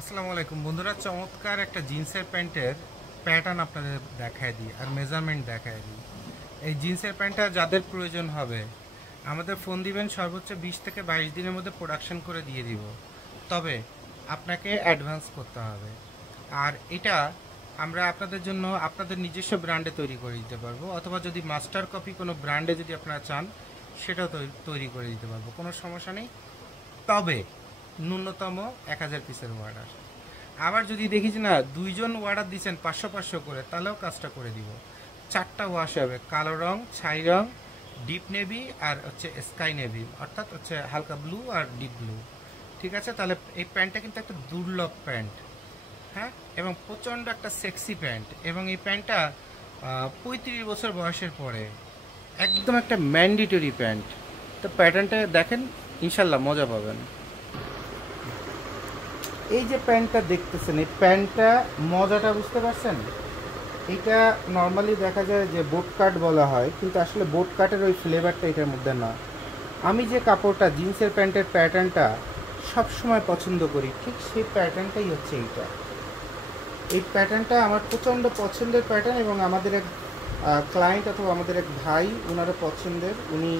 আসসালামু আলাইকুম বন্ধুরা, চমৎকার একটা জিন্সের প্যান্টের প্যাটার্ন আপনাদের দেখায় দিই আর মেজারমেন্ট দেখায় দিই। এই জিন্সের প্যান্টটা যাদের প্রয়োজন হবে আমাদের ফোন দিবেন, সর্বোচ্চ 20 থেকে 22 দিনের মধ্যে প্রোডাকশন করে দিয়ে দিব। তবে আপনাকে অ্যাডভান্স করতে হবে। আর এটা আমরা আপনাদের জন্য আপনাদের নিজস্ব ব্র্যান্ডে তৈরি করে দিতে পারবো, অথবা যদি মাস্টার কপি কোনো ব্র্যান্ডে যদি আপনারা চান সেটাও তৈরি করে দিতে পারবো, কোনো সমস্যা নেই। তবে ন্যূনতম 1000 পিসের অর্ডার। আবার যদি দেখি যে না, দুইজন অর্ডার দিচ্ছেন 500 করে, তাহলেও কাজটা করে দিব। 4টা ওয়াশ হবে: কালো রং, ছাই রং, ডিপ নেভি আর হচ্ছে স্কাই নেভি, অর্থাৎ হচ্ছে হালকা ব্লু আর ডিপ ব্লু। ঠিক আছে, তাহলে এই প্যান্টটা কিন্তু একটা দুর্লভ প্যান্ট, হ্যাঁ, এবং প্রচণ্ড একটা সেক্সি প্যান্ট। এবং এই প্যান্টটা 35 বছর বয়সের পরে একদম একটা ম্যান্ডেটরি প্যান্ট। তো প্যাটার্নটা দেখেন, ইনশাল্লাহ মজা পাবেন। এই যে প্যান্টটা দেখতেছেন, এই প্যান্টটা মজাটা বুঝতে পারছেন? এটা নর্মালি দেখা যায় যে বোট কাট বলা হয়, কিন্তু আসলে বোট কাটের ওই ফ্লেভারটা এটার মধ্যে না। আমি যে কাপড়টা জিন্সের প্যান্টের প্যাটার্নটা সবসময় পছন্দ করি, ঠিক সেই প্যাটার্নটাই হচ্ছে এইটা। এই প্যাটার্নটা আমার প্রচণ্ড পছন্দের প্যাটার্ন, এবং আমাদের এক ক্লায়েন্ট অথবা আমাদের এক ভাই, ওনারও পছন্দের। উনি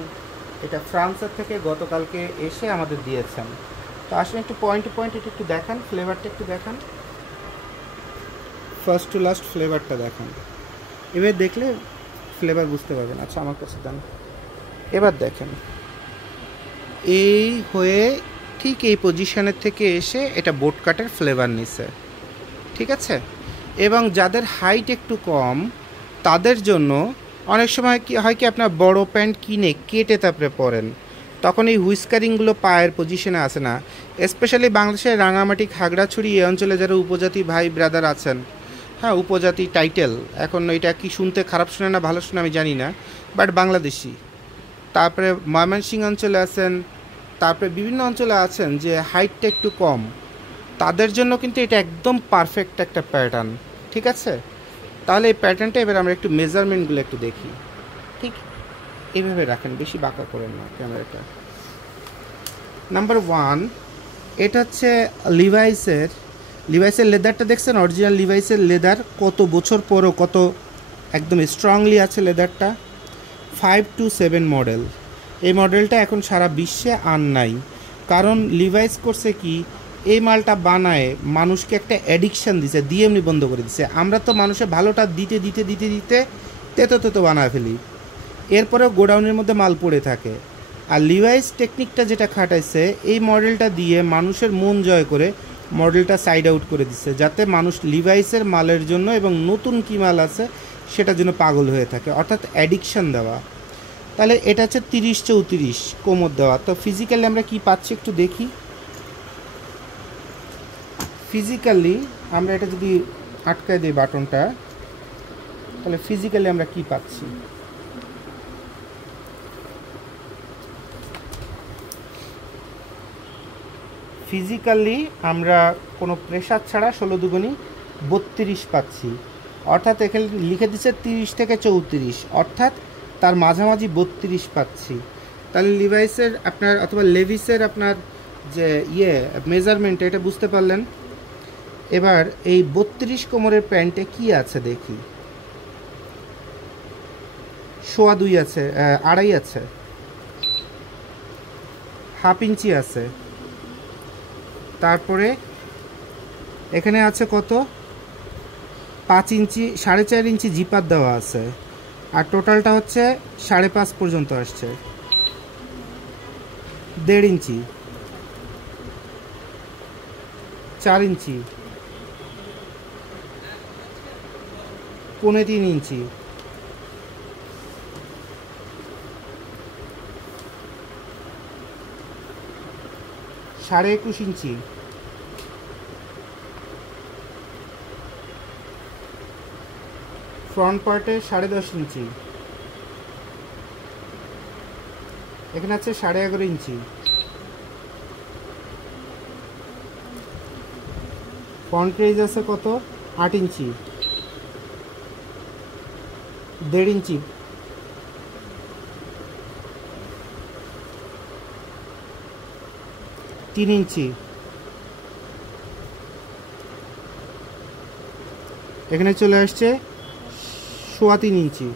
এটা ফ্রান্সের থেকে গতকালকে এসে আমাদের দিয়েছেন। তো আসলে একটু পয়েন্ট টু পয়েন্ট এটা একটু দেখান, ফ্লেভারটা একটু দেখান, ফার্স্ট টু লাস্ট ফ্লেভারটা দেখান। এবার দেখলে ফ্লেভার বুঝতে পারবেন। আচ্ছা, আমার কাছে দেন। এবার দেখেন, এই হয়ে ঠিক এই পজিশনের থেকে এসে এটা বোট কাটের ফ্লেভার নিছে, ঠিক আছে। এবং যাদের হাইট একটু কম তাদের জন্য অনেক সময় কি হয়, কি আপনার বড় প্যান্ট কিনে কেটে তারপরে পরেন, তখন এই হুইস্কারিংগুলো পায়ের পজিশনে আসে না। স্পেশালি বাংলাদেশের রাঙামাটি, খাগড়াছড়ি এই অঞ্চলে যারা উপজাতি ভাই ব্রাদার আছেন, হ্যাঁ, উপজাতি টাইটেল, এখন এটা কি শুনতে খারাপ শুনে না ভালো শুনে আমি জানি না, বাট বাংলাদেশি। তারপরে ময়মনসিংহ অঞ্চলে আছেন, তারপরে বিভিন্ন অঞ্চলে আছেন যে হাইটটা একটু কম, তাদের জন্য কিন্তু এটা একদম পারফেক্ট একটা প্যাটার্ন, ঠিক আছে। তাহলে এই প্যাটার্নটা এবার আমরা একটু মেজারমেন্টগুলো একটু দেখি। ঠিক এইভাবে রাখেন, বেশি বাঁকা করেন না ক্যামেরাটা। নাম্বার 1, এটা হচ্ছে লিভাইসের লেদারটা দেখছেন? অরিজিনাল লিভাইসের লেদার, কত বছর পরও কত একদম স্ট্রংলি আছে লেদারটা। 5 to 7 মডেল। এই মডেলটা এখন সারা বিশ্বে আর নাই, কারণ লিভাইস করছে কি, এই মালটা বানায় মানুষকে একটা অ্যাডিকশান দিছে, দিয়ে এমনি বন্ধ করে দিছে। আমরা তো মানুষের ভালোটা দিতে দিতে দিতে দিতে তেতো বানায় ফেলি, এরপরেও গোডাউনের মধ্যে মাল পড়ে থাকে। আর লিভাইস টেকনিকটা যেটা খাটাইছে, এই মডেলটা দিয়ে মানুষের মন জয় করে মডেলটা সাইড আউট করে দিচ্ছে, যাতে মানুষ লিভাইসের মালের জন্য এবং নতুন কী মাল আছে সেটার জন্য পাগল হয়ে থাকে, অর্থাৎ অ্যাডিকশান দেওয়া। তাহলে এটা হচ্ছে 30-34 কোমর দেওয়া। তো ফিজিক্যালি আমরা কি পাচ্ছি একটু দেখি। ফিজিক্যালি আমরা এটা যদি আটকায় দিই বাটনটা, তাহলে ফিজিক্যালি আমরা কি পাচ্ছি। ফিজিক্যালি আমরা কোনো প্রেশার ছাড়া 16 দুগুণী 32 পাচ্ছি, অর্থাৎ এখানে লিখে দিচ্ছে 30 থেকে 34, অর্থাৎ তার মাঝামাঝি 32 পাচ্ছি। তাহলে লিভাইসের আপনার অথবা লেভিসের আপনার যে মেজারমেন্ট, এটা বুঝতে পারলেন। এবার এই 32 কোমরের প্যান্টে কি আছে দেখি। 2.25 আছে, 2.5 আছে, 1/2 ইঞ্চি আছে, তারপরে এখানে আছে কত, 5 ইঞ্চি, 4.5 ইঞ্চি জিপার দেওয়া আছে, আর টোটালটা হচ্ছে 5.5 পর্যন্ত আসছে। 1.5 ইঞ্চি, 4 ইঞ্চি, 3.25 ইঞ্চি, 21.5 ইঞ্চি, ফ্রন্ট পার্টে 10.5 ইঞ্চি, এখানে আছে 11.5 ইঞ্চি, ফ্রন্ট রেজ আছে কত, 8 ইঞ্চি, 1.5 ইঞ্চি, 3 ইঞ্চি, এখানে চলে আসছে 3.25 ইঞ্চি।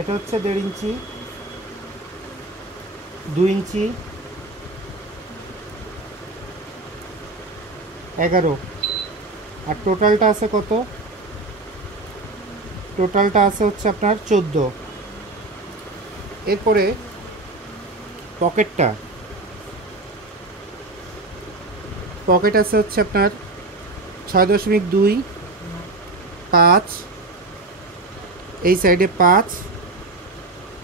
এটা হচ্ছে 1.5 ইঞ্চি, 2 ইঞ্চি, 11। আর টোটালটা আছে কত? টোটালটা আছে হচ্ছে আপনার 14। এরপরে পকেট আছে হচ্ছে আপনার 6.2, 5, এই সাইডে 5,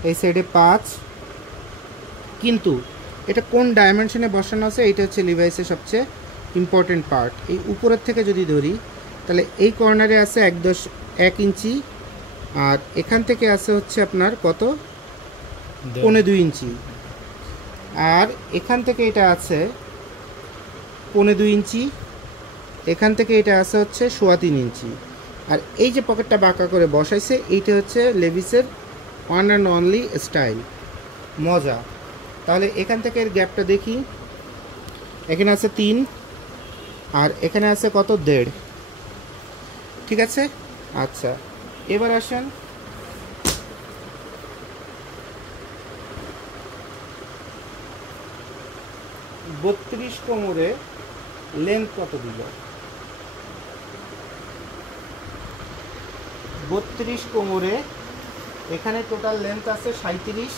এই সাইডে 5। কিন্তু এটা কোন ডাইমেনশনে বসানো আছে এইটা হচ্ছে লিভাইসের সবচেয়ে ইম্পর্টেন্ট পার্ট। এই উপরের থেকে যদি ধরি তাহলে এই কর্নারে আছে 1 ইঞ্চি, আর এখান থেকে আছে হচ্ছে আপনার কত? 2.25 ইঞ্চি। আর এখান থেকে এটা আছে 2.25 ইঞ্চি, এখান থেকে এটা আছে হচ্ছে 3.25 ইঞ্চি। আর এই যে পকেটটা বাঁকা করে বসাইছে এইটা হচ্ছে লেভিসের ওয়ান অ্যান্ড অনলি স্টাইল, মজা। তাহলে এখান থেকে এর গ্যাপটা দেখি, এখানে আছে 3 আর এখানে আছে কত? 1.5। ঠিক আছে। আচ্ছা, এবার আসেন বত্রিশ কোমরে লেন্থ কত দিল? 32 কোমরে এখানে টোটাল লেন্থ আছে 37,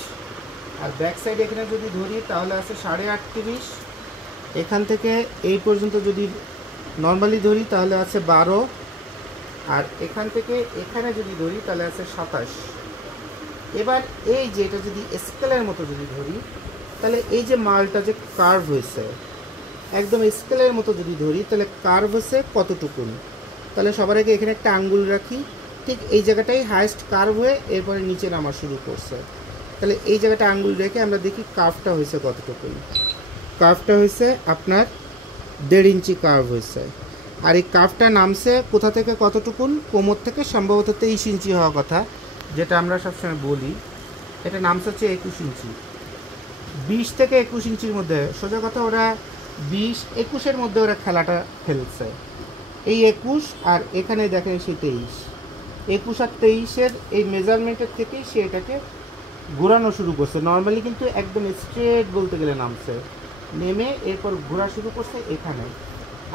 আর ব্যাক সাইড এখানে যদি ধরি তাহলে আছে 38.5। এখান থেকে এই পর্যন্ত যদি নর্মালি ধরি তাহলে আছে 12, আর এখান থেকে এখানে যদি ধরি তাহলে আছে 27। এবার এই যে এটা যদি স্কেলের মতো যদি ধরি তাহলে এই যে মালটা যে কার্ভ হয়েছে একদম স্কেলের মতো যদি ধরি তাহলে কার্ভ হয়েছে কতটুকুন? তাহলে সবার আগে এখানে একটা আঙ্গুল রাখি, ঠিক এই জায়গাটাই হাইয়েস্ট কার্ভ হয়ে এরপরে নিচে নামা শুরু করছে। তাহলে এই জায়গাটা আঙ্গুল রেখে আমরা দেখি কার্ভটা হয়েছে কতটুকুন। কার্ভটা হয়েছে আপনার 1.5 ইঞ্চি কার্ভ হয়েছে। আর এই কার্ভটা নামছে কোথা থেকে কতটুকুন? কোমর থেকে সম্ভবত 23 ইঞ্চি হওয়া কথা, যেটা আমরা সবসময় বলি। এটা নামছে হচ্ছে 21 ইঞ্চি। 20 থেকে 21 ইঞ্চির মধ্যে, সোজা কথা ওরা 20-21-এর মধ্যে ওরা খেলাটা খেলছে। এই 21 আর এখানে দেখেন সেই 23, 21 আর 23-এর এই মেজারমেন্টের থেকেই সে এটাকে ঘোরানো শুরু করছে। নর্মালি কিন্তু একদম স্ট্রেট বলতে গেলে নামছে, নেমে এরপর ঘোরা শুরু করছে এখানে।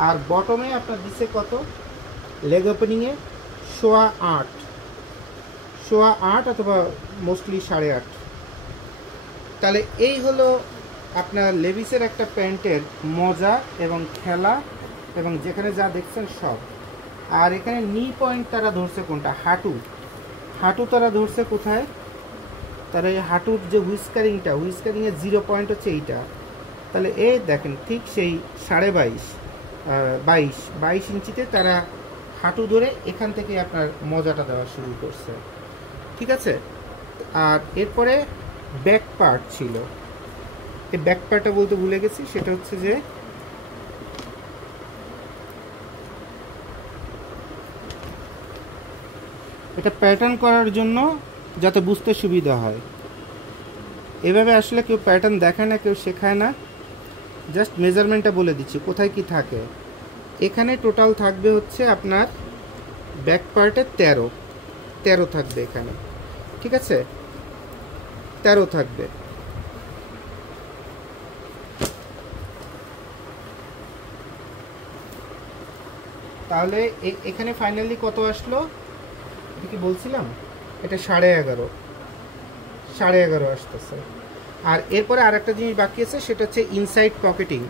আর বটমে আপনার দিচ্ছে কত? লেগ ওপেনিংয়ে 8.25 অথবা মোস্টলি 8.5। তাহলে এই হলো আপনার লেভিসের একটা প্যান্টের মজা এবং খেলা, এবং যেখানে যা দেখছেন সব। আর এখানে নি পয়েন্ট তারা ধরছে কোনটা? হাঁটু তারা ধরছে কোথায়? তারা এই হাঁটুর যে হুইস্কারিংয়ের 0 পয়েন্ট হচ্ছে এইটা। তাহলে এই দেখেন ঠিক সেই 22 ইঞ্চিতে তারা হাঁটু ধরে এখান থেকে আপনার মজাটা দেওয়া শুরু করছে। ঠিক আছে। আর এরপরে ব্যাক পার্ট ছিল, এই ব্যাক পার্টটা বলতে ভুলে গেছি, সেটা হচ্ছে যে এটা প্যাটার্ন করার জন্য যাতে বুঝতে সুবিধা হয়। এভাবে আসলে কেউ প্যাটার্ন দেখায় না, কেউ শেখায় না, জাস্ট মেজারমেন্টটা বলে দিচ্ছি কোথায় কি থাকে। এখানে টোটাল থাকবে হচ্ছে আপনার ব্যাক পার্টে 13 থাকবে এখানে। ঠিক আছে, 13 থাকবে। তাহলে এখানে ফাইনালি কত আসলো কি বলছিলাম? এটা 11.5 আসতেছে। আর এরপরে আর একটা জিনিস বাকি আছে, সেটা হচ্ছে ইনসাইড পকেটিং।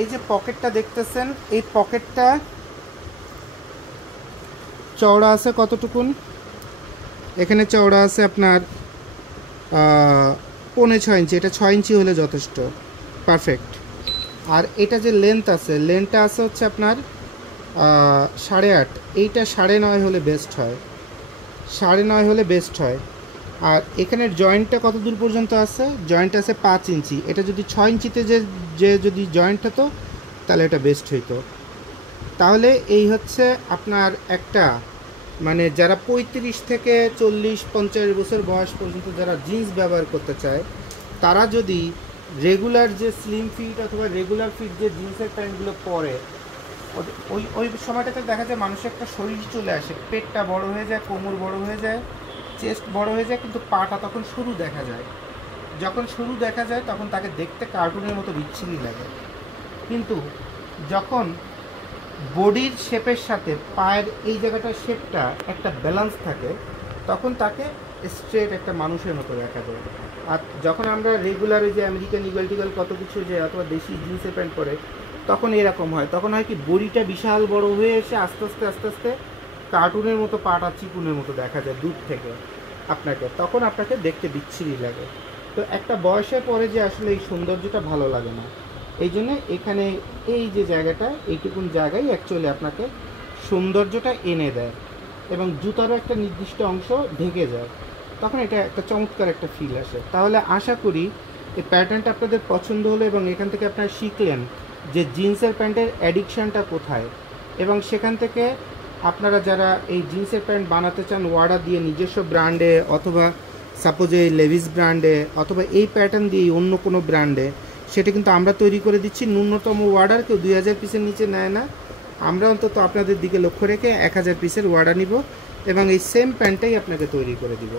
এই যে পকেটটা দেখতেছেন, এই পকেটটা চওড়া আছে কতটুকুন? এখানে চওড়া আছে আপনার 6.25 ইঞ্চি। এটা 6 ইঞ্চি হলে যথেষ্ট, পারফেক্ট। আর এটা যে লেন্থটা আছে হচ্ছে আপনার 8.5। এইটা 9.5 হলে বেস্ট হয়, 9.5 হলে বেস্ট হয়। আর এখানের জয়েন্টটা কত দূর পর্যন্ত আছে? জয়েন্ট আছে 5 ইঞ্চি। এটা যদি 6 ইঞ্চিতে যে যদি জয়েন্ট হতো তাহলে এটা বেস্ট হইতো। তাহলে এই হচ্ছে আপনার একটা মানে যারা 35 থেকে 40-50 বছর বয়স পর্যন্ত যারা জিন্স ব্যবহার করতে চায়, তারা যদি রেগুলার যে স্লিম ফিট অথবা রেগুলার ফিট যে জিন্সের প্যান্টগুলো পরে, ওই ওই সময়টাতে দেখা যায় মানুষের একটা শরীর চলে আসে, পেটটা বড় হয়ে যায়, কোমর বড় হয়ে যায়, চেস্ট বড় হয়ে যায়, কিন্তু পাটা তখন সরু দেখা যায়। যখন সরু দেখা যায় তখন তাকে দেখতে কার্টুনের মতো বিচ্ছিরি লাগে। কিন্তু যখন বডির শেপের সাথে পায়ের এই জায়গাটার শেপটা একটা ব্যালেন্স থাকে, তখন তাকে স্ট্রেট একটা মানুষের মতো দেখা যায়। আর যখন আমরা রেগুলার যে আমেরিকান ইগল টিগল কত কিছু যে অথবা দেশি জিন্সের প্যান্ট পরে, তখন এরকম হয়। তখন হয় কি বডিটা বিশাল বড় হয়ে এসে আস্তে আস্তে আস্তে আস্তে কার্টুনের মতো পাটা চিকুনের মতো দেখা যায় দূর থেকে আপনাকে, তখন আপনাকে দেখতে বিচ্ছিরি লাগে। তো একটা বয়সের পরে যে আসলে এই সৌন্দর্যটা ভালো লাগে না, এই জন্য এখানে এই যে জায়গাটা, এইটুকুন জায়গায় অ্যাকচুয়ালি আপনাকে সৌন্দর্যটা এনে দেয় এবং জুতারও একটা নির্দিষ্ট অংশ ঢেকে যায়, তখন এটা একটা চমৎকার একটা ফিল আসে। তাহলে আশা করি এই প্যাটার্নটা আপনাদের পছন্দ হলো এবং এখান থেকে আপনারা শিখলেন যে জিন্সের প্যান্টের অ্যাডিকশানটা কোথায়, এবং সেখান থেকে আপনারা যারা এই জিন্সের প্যান্ট বানাতে চান ওয়াডা দিয়ে নিজস্ব ব্র্যান্ডে, অথবা সাপোজ এই লেভিস ব্র্যান্ডে, অথবা এই প্যাটার্ন দিয়ে অন্য কোনো ব্র্যান্ডে, সেটা কিন্তু আমরা তৈরি করে দিচ্ছি। ন্যূনতম ওয়ার্ডার কেউ 2000 পিসের নিচে নেয় না। আমরা অন্তত আপনাদের দিকে লক্ষ্য রেখে 1000 পিসের ওয়ার্ডার নিব এবং এই সেম প্যান্টটাই আপনাকে তৈরি করে দিব।